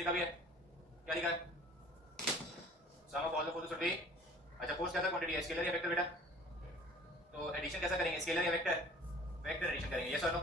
लिखा भी है, क्या लिखा है? Sum of all the forces should be, अच्छा फोर्स क्या था, क्वांटिटी है, स्केलर या वेक्टर बेटा? तो एडिशन कैसा करेंगे, स्केलर या वेक्टर? वेक्टर एडिशन करेंगे, यस और नो?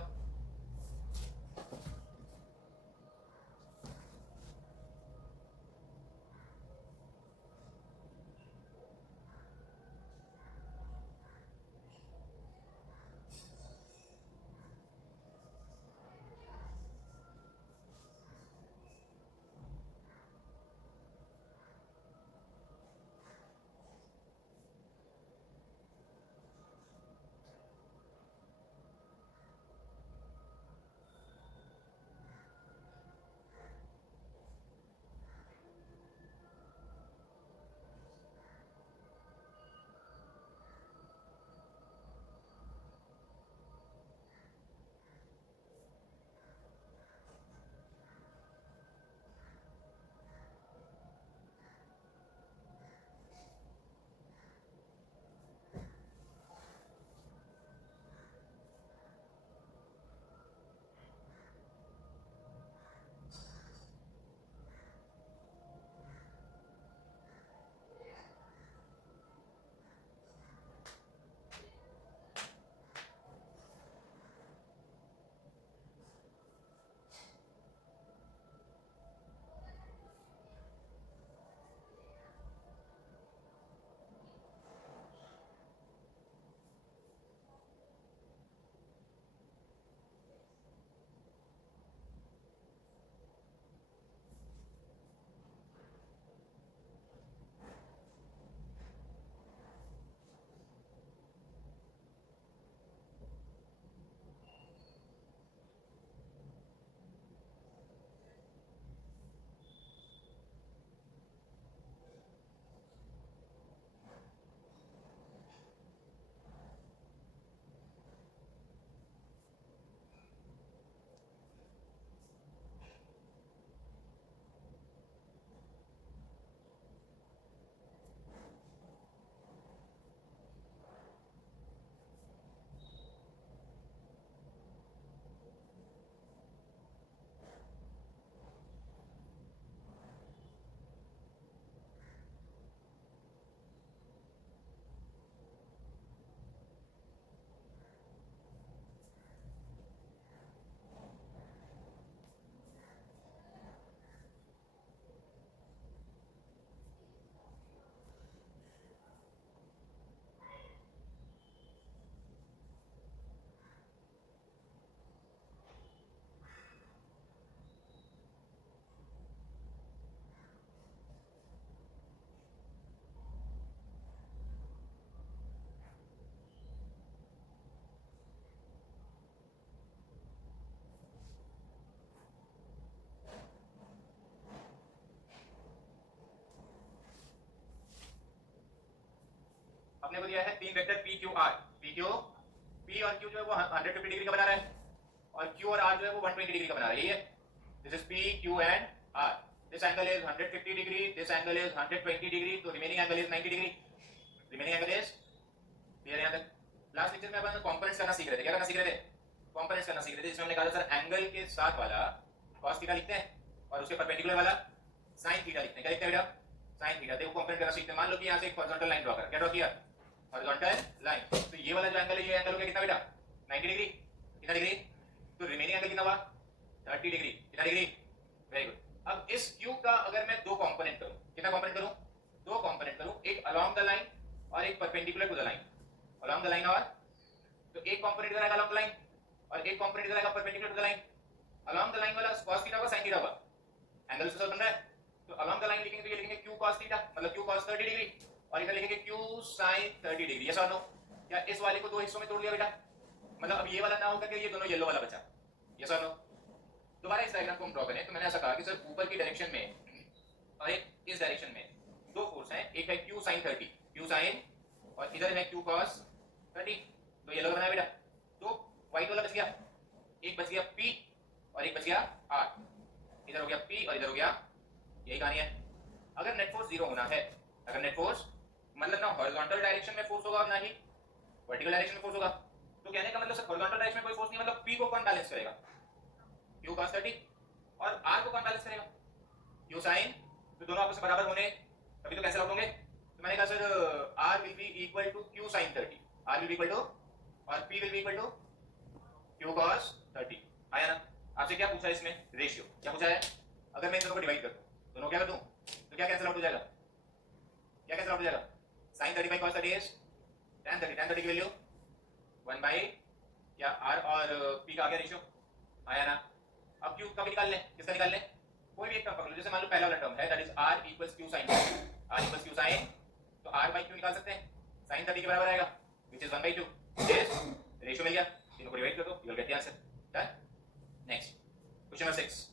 अपने को दिया है तीन vector P Q R, P और क्यू जो है वो 150 डिग्री का बना रहा है, और क्यू और आर जो है वो 120 डिग्री का बना रहा है, यही है। This is P Q and R, this angle is 150 degree, this angle is 120 degree, तो remaining angle is 90 degree, remaining angle is clear यहां तक। लास्ट लेक्चर में अपन कंपोनेंट्स करना सीख रहे थे, क्या करना सीख रहे थे? कंपोनेंट्स करना सीख रहे थे, जिसमें हमने कहा था सर एंगल के साथ वाला cos थीटा लिखते हैं और उसके परपेंडिकुलर वाला sin थीटा लिखते हैं, क्या लिखते हैं बेटा? sin theta. देखो कंपोनेंट करना सीखते हैं, मान लो कि यहां से एक हॉरिजॉन्टल लाइन ड्रॉ कर, क्या ड्रॉ किया? हॉरिजॉन्टल लाइन, तो ये वाला जो एंगल है ये एंगल हो गया कितना बेटा? 90 डिग्री, कितना डिग्री? तो रिमेनिंग एंगल कितना हुआ? 30 डिग्री, कितना डिग्री? Very good. अब इस क्यू का अगर मैं दो कंपोनेंट करूं, कितना कंपोनेंट करूं? दो कंपोनेंट करूं, एक अलोंग द लाइन और एक perpendicular to the line, along the line, और तो एक कंपोनेंट इधर आएगा अलोंग द लाइन और एक कंपोनेंट इधर आएगा perpendicular to the line. Along the line वाला cos थीटा का sin थीटा हुआ, एंगल से बन रहा है, तो अलोंग द लाइन लिखेंगे तो ये लिखेंगे q cos थीटा, मतलब q cos 30 डिग्री, और इधर लिखेंगे q sin 30 डिग्री, यस और नो? क्या इस वाले को दो हिस्सों में तोड़ दिया बेटा? मतलब अब ये वाला ना होकर के ये दोनों येलो वाला बचा, यस और नो? दोबारा इस डायग्राम को हम ड्रॉ करें तो मैंने ऐसा कहा कि सर ऊपर की डायरेक्शन में और एक इस डायरेक्शन में दो फोर्स हैं, एक है q sin 30, q sin, और इधर है q cos 30, तो येलो बनाया बेटा, तो व्हाइट वाला बच गया, एक बच गया p और एक बच गया r, इधर हो गया p और इधर हो गया, यही कहानी है। अगर नेट फोर्स जीरो होना है, अगर नेट फोर्स मतलब ना हॉरिजॉन्टल डायरेक्शन में फोर्स होगा और ना ही वर्टिकल डायरेक्शन में फोर्स होगा, तो कहने का मतलब सर हॉरिजॉन्टल डायरेक्शन में कोई फोर्स नहीं, मतलब p को कौन बैलेंस करेगा? q cos 30, और r को कौन बैलेंस करेगा? क्यू साइन, तो दोनों आपस में बराबर होने तभी तो कैंसिल आउट होंगे। तो मैंने कहा sir R will be equal to Q sine 30, R will be equal to और P will be equal to Q cos 30। आया ना? आपसे क्या पूछा है इसमें? रेशियो क्या पूछा है? अगर मैं इन दोनों को डिवाइड कर दूं, दोनों क्या कर दूं, तो क्या कैंसिल आउट हो जाएगा? क्या कैंसिल आउट हो जाएगा? Sine 30 by cos 30 is tan 30, tan 30 की वैल्यू 1 बाई क्या आर और पी का आ गया रेशियो। आया ना? अब क्यू का भी निकाल लें, किसका निकाल लें? कोई भी एक टर्म पकड़ लो, जैसे मान लो पहला वाला टर्म है that is r equals q sin, r equals q sin, तो r बाई q निकाल सकते हैं, sin 30 के बराबर आएगा व्हिच इज 1/2, यस रेशियो मिल गया, तीनों को डिवाइड कर दो, you will get the answer. Done. Next question number 6।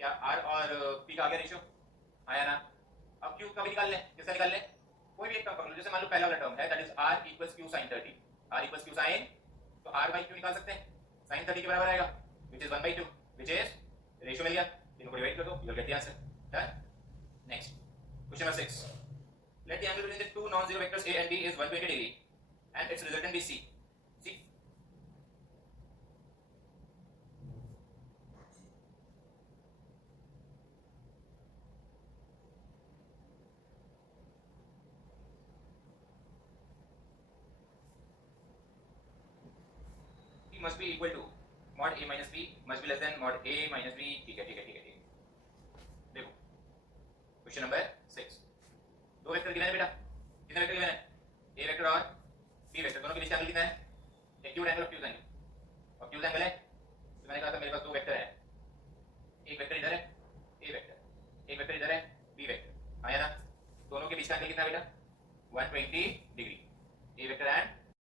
क्या r और p का आ गया रेशियो। आया ना? अब q का भी निकाल लें, किसका निकाल लें? कोई भी एक टर्म पकड़ लो, जैसे मान लो पहला वाला टर्म है that is r equals q sin 30, r equals q sin, तो r बाई q निकाल सकते हैं, sin 30 के बराबर आएगा which is 1/2, which is ratio मिल गया, तीनों को डिवाइड कर दो, you will get the answer. Done. Next question number 6। Let the angle between the two non zero vectors a and b is 120 degree and its resultant be c। see p must be equal to mod a minus b must be less than mod a minus b। ठीक है ठीक है ठीक है ठीक है। देखो question number 6, दो वेक्टर गिवन है बेटा, कितने वेक्टर गिवन है? ए वेक्टर और बी वेक्टर, दोनों के बीच का एंगल कितना है? Acute angle obtuse angle, obtuse angle है। तो मैंने कहा था मेरे पास दो वेक्टर है, एक वेक्टर इधर है ए वेक्टर, एक वेक्टर इधर है बी वेक्टर। आया ना? दोनों के बीच का एंगल कितना है बेटा? 120 डिग्री।